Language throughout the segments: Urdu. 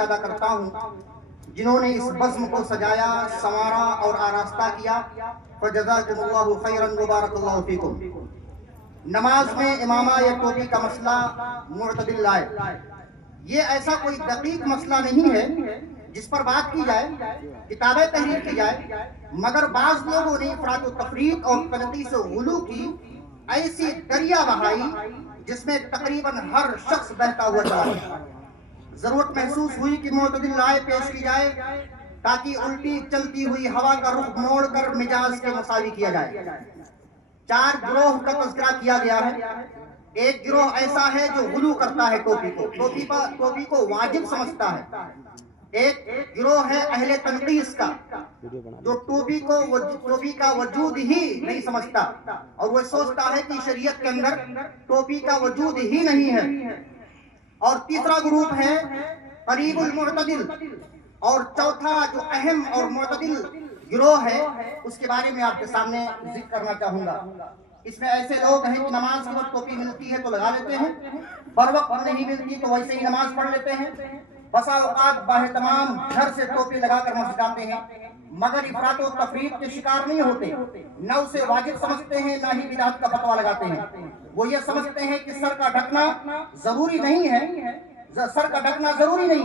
ادا کرتا ہوں جنہوں نے اس بزم کو سجایا، سنوارا اور آراستہ کیا، فجزاکم اللہ خیرا وبارک اللہ فیکم۔ نماز میں امامہ یا ٹوپی کا مسئلہ معتدل لائے، یہ ایسا کوئی دقیق مسئلہ نہیں ہے جس پر بات کی جائے، کتابیں تحریر کی جائے، مگر بعض لوگوں نے افراط و تفریط اور تنقیص و غلو کی ایسی دریا بہائی جس میں تقریباً ہر شخص بہتا ہوا چلا۔ ضرورت محسوس ہوئی کہ معتدل رائے پیش کی جائے تاکہ الٹی چلتی ہوئی ہوا کا رخ موڑ کر مجاز کے مساوی کیا جائے۔ 4 گروہ کا تذکرہ کیا گیا ہے۔ ایک گروہ ایسا ہے جو غلو کرتا ہے ٹوپی کو واجب سمجھتا ہے۔ ایک گروہ ہے اہل تنقیص کا جو ٹوپی کا وجود ہی نہیں سمجھتا اور وہ سوچتا ہے کہ شریعت کے اندر ٹوپی کا وجود ہی نہیں ہے۔ اور تیسرا گروپ ہے قریب المعتدل، اور چوتھا جو اہم اور معتدل گروہ ہے اس کے بارے میں آپ کے سامنے ذکر کرنا چاہوں گا۔ اس میں ایسے لوگ ہیں کہ نماز کے وقت ٹوپی ملتی ہے تو لگا لیتے ہیں، بر وقت نہیں ملتی تو ویسے ہی نماز پڑھ لیتے ہیں۔ بسا اوقات باہتمام گھر سے ٹوپی لگا کر مسجد آتے ہیں، مگر افراط و تفریط کے شکار نہیں ہوتے، نہ اسے واجب سمجھتے ہیں نہ ہی بدعت کا فتویٰ لگاتے ہیں۔ وہ یہ سمجھتے ہیں کہ سر کا ڈھکنا ضروری نہیں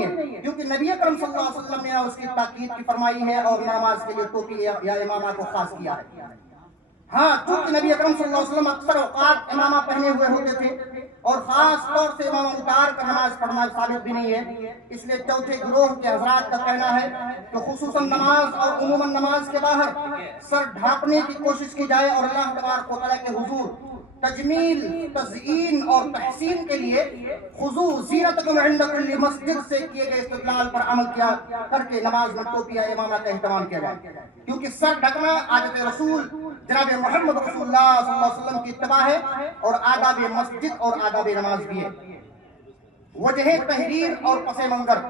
ہے، کیونکہ نبی اکرم صلی اللہ علیہ وسلم نے اس کی تاکید کی فرمائی ہے اور نماز کے لیے ٹوپی یا امامہ کو خاص کیا ہے۔ ہاں، چونکہ نبی اکرم صلی اللہ علیہ وسلم اکثر اوقات امامہ پہنے ہوئے ہوتے تھے اور خاص طور سے امامہ اتار کر نماز پڑھنا ثابت بھی نہیں ہے، اس لیے چوتھے گروہ کے حضرات کا کہنا ہے کہ خصوصاً نماز اور عموماً نماز کے باہر سر ڈھانپنے کی کوشش کی جائے اور اللہ تبارک و تعالیٰ کے حضور تجمیل، تزئین اور تحسین کے لیے خضوع زینتکم عند کل مسجد سے کیے گئے استدلال پر عمل کیا کر کے نماز میں ٹوپی یا امامہ کا اہتمام کیا جائے، کیونکہ سر ڈھکنا عادت رسول جناب محمد رسول اللہ صلی اللہ علیہ وسلم کی اتباع ہے اور آداب مسجد اور آداب نماز بھی ہے۔ وجہ تحریر اور پس منظر،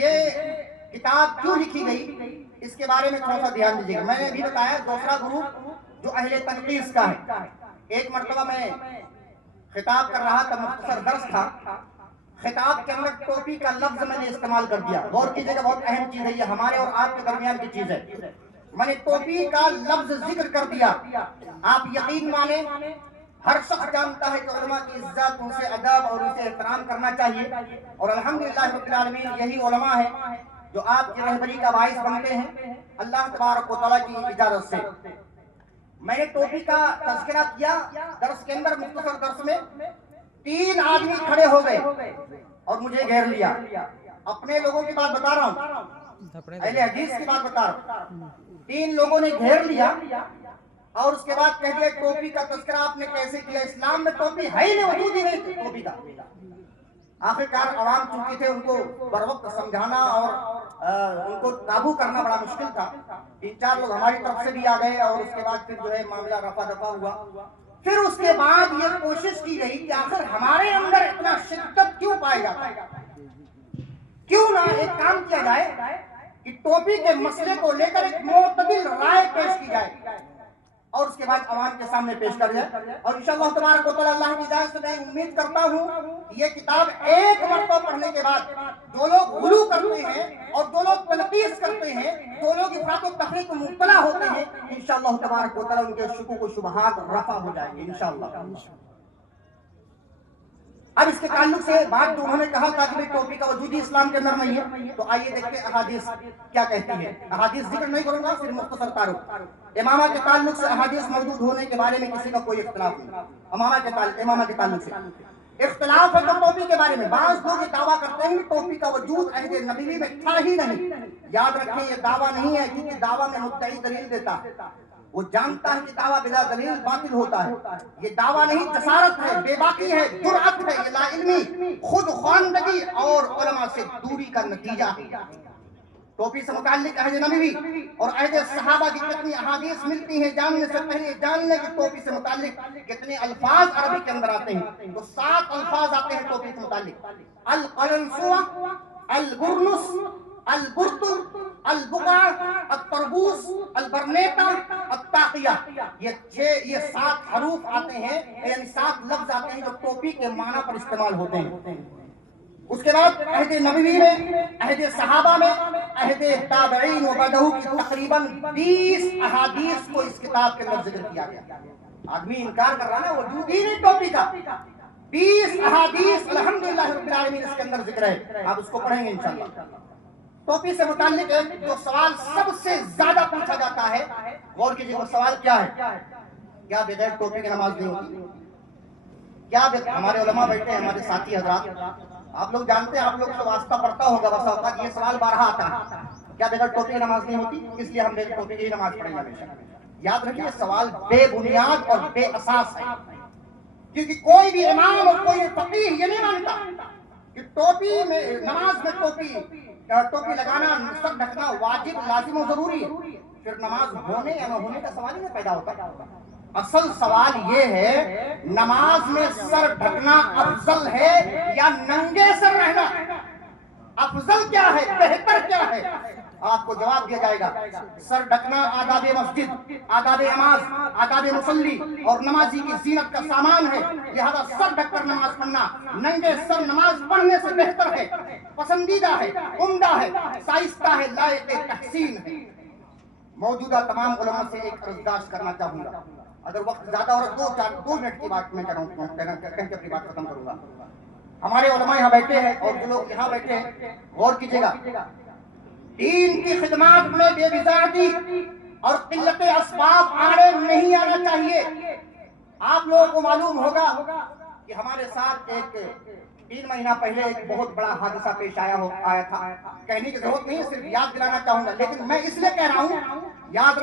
یہ کتاب کیوں لکھی گئی اس کے بارے میں تھوڑا سا دھیان دیجیے گا۔ میں نے ابھی بتایا دوسرا گروپ جو اہل تنقیص کا ہے۔ ایک مرتبہ میں خطاب کر رہا تھا، مختصر درس تھا، خطاب کے اندر ٹوپی کا لفظ میں نے استعمال کر دیا۔ غور کیجیے گا، بہت اہم چیز ہے یہ، ہمارے اور آپ کے درمیان کی چیز ہے۔ میں نے ٹوپی کا لفظ ذکر کر دیا۔ آپ یقین مانیں، ہر شخص جانتا ہے کہ علماء کی عزت، ان سے ادب اور ان سے احترام کرنا چاہیے، اور الحمدللہ رب العالمین یہی علماء ہیں جو آپ کی رہبری کا باعث بنتے ہیں اللہ تبارک و تعالیٰ کی اجازت سے۔ میں نے ٹوپی کا تذکرہ کیا درس کے اندر، مختصر درس میں 3 آدمی کھڑے ہو گئے اور مجھے گھیر لیا۔ اپنے لوگوں کی بات بتا رہا ہوں، اہل حدیث کی بات بتا رہا ہوں۔ 3 لوگوں نے گھیر لیا اور اس کے بعد کہہ دیا ٹوپی کا تذکرہ آپ نے کیسے کیا، اسلام میں ٹوپی ہے ہی نہیں، وجود ہی نہیں ٹوپی کا۔ آخرکار عوام چونکہ تھے، ان کو بر وقت سمجھانا اور ان کو قابو کرنا بڑا مشکل تھا۔ 3-4 لوگ ہماری طرف سے بھی آ گئے اور اس کے بعد پھر جو ہے معاملہ رفع دفع ہوا۔ پھر اس کے بعد یہ کوشش کی گئی کہ آخر ہمارے اندر اتنا شدت کیوں پایا جاتا ہے، کیوں نہ ایک کام کیا جائے کہ ٹوپی کے مسئلے کو لے کر ایک معتدل رائے پیش کی جائے اور اس کے بعد عوام کے سامنے پیش کر جائے۔ اور انشاءاللہ تبارک و تعالیٰ اللہ کی اجازت سے میں امید کرتا ہوں کہ یہ کتاب ایک مرتبہ پڑھنے کے بعد جو لوگ غلو کرتے ہیں اور جو لوگ تنقیص کرتے ہیں، جو لوگ افراط و تفریط میں مبتلا ہوتے ہیں، انشاءاللہ تبارک و تعالیٰ ان کے شکوک و شبہات رفع ہو جائیں گے انشاءاللہ۔ اب اس کے تعلق سے بات جو انہوں نے کہا تھا کہ ٹوپی کا وجود ہی اسلام کے اندر نہیں ہے، تو آئیے دیکھتے ہیں احادیث کیا کہتی ہے۔ احادیث ذکر نہیں کروں گا، صرف مختصر تعارف۔ امامہ کے تعلق سے احادیث موجود ہونے کے بارے میں کسی کا کوئی اختلاف نہیں۔ امامہ کے تعلق سے اختلاف ہے تو ٹوپی کے بارے میں بعض لوگ یہ دعویٰ کرتے ہیں کہ ٹوپی کا وجود عہد نبوی میں تھا ہی نہیں۔ یاد رکھیں یہ دعویٰ نہیں ہے، کیونکہ دعویٰ میں مدعی دلیل دیتا ہے، وہ جانتا ہے کہ دعویٰ بلا دلیل باطل ہوتا ہے۔ یہ دعویٰ نہیں، جسارت ہے، بے باکی ہے، جرأت ہے، یہ لا علمی، خود خواندگی اور علماء سے دوری کا نتیجہ ہے۔ ٹوپی سے متعلق عہد نبوی اور عہد صحابہ کی کتنی احادیث ملتی ہیں، جاننے سے پہلے جان لیں کہ ٹوپی سے متعلق کتنے الفاظ عربی کے اندر آتے ہیں۔ تو 7 الفاظ آتے ہیں ٹوپی سے متعلق: القلنسوہ، البرنس، البرتل، البقع، التربوس، البرنیتا، التاقیہ۔ یہ 7 حروف آتے ہیں، یعنی 7 لفظ آتے ہیں جو ٹوپی کے معنی پر استعمال ہوتے ہیں۔ اس کے بعد عہد نبوی میں، عہد صحابہ میں، عہد تابعین و بعدہو کی تقریباً 20 احادیث کو اس کتاب کے اندر ذکر کیا گیا۔ آدمی انکار کر رہا نا وجود ہی نہیں ٹوپی کا، 20 احادیث الحمدللہ رب العالمین اس کے اندر ذکر ہے، آپ اس کو پڑھیں گے انشاءاللہ۔ ٹوپی سے متعلق جو سوال سب سے زیادہ پوچھا جاتا ہے، غور کیجیے وہ سوال کیا ہے؟ کیا بغیر ٹوپی کی نماز نہیں ہوتی؟ کیا ہمارے علماء بیٹھے ہیں، ہمارے ساتھی حضرات، آپ لوگ جانتے ہیں، آپ لوگ سے واسطہ پڑتا ہوگا بس اوقات یہ سوال بارہا آتا ہے، کیا بغیر ٹوپی کی نماز نہیں ہوتی؟ اس لیے ہم بغیر ٹوپی کی نماز پڑھیں گے ہمیشہ۔ یاد رکھیے یہ سوال بے بنیاد اور بے اساس ہے، کیونکہ کوئی بھی امام اور کوئی فقیہ یہ نہیں مانتا کہ ٹوپی میں، نماز میں ٹوپی لگانا، سر ڈھکنا واجب، لازم و ضروری ہے، پھر نماز ہونے یا نہ ہونے کا سوال ہی نہیں پیدا ہوتا۔ اصل سوال یہ ہے نماز میں سر ڈھکنا افضل ہے یا ننگے سر رہنا؟ افضل کیا ہے، بہتر کیا ہے؟ آپ کو جواب دیا جائے گا۔ سر ڈھکنا آداب مسجد، آداب نماز، آداب مصلی اور نمازی کی زینت کا سامان ہے، لہذا سر ڈھک کر نماز پڑھنا ننگے سر نماز پڑھنے سے بہتر ہے، پسندیدہ ہے، عمدہ ہے، شائستہ ہے، لائق تحسین ہے۔ موجودہ تمام علماء سے ایک عرضداشت کرنا چاہوں گا، اگر وقت زیادہ اور 2 منٹ کی بات میں کہہ کے اپنی بات ختم کروں گا۔ ہمارے علماء یہاں بیٹھے ہیں اور جو لوگ یہاں بیٹھے ہیں غور کیجیے گا، دین کی خدمات میں بے وضاحتی اور قلت اسباب آڑے نہیں آنا چاہیے۔ آپ لوگوں کو معلوم ہوگا کہ ہمارے ساتھ ایک 3 مہینہ پہلے ایک بہت بڑا حادثہ پیش آیا تھا، کہنے کی ضرورت نہیں، صرف یاد دلانا چاہوں گا، لیکن میں اس لیے کہہ رہا ہوں، یاد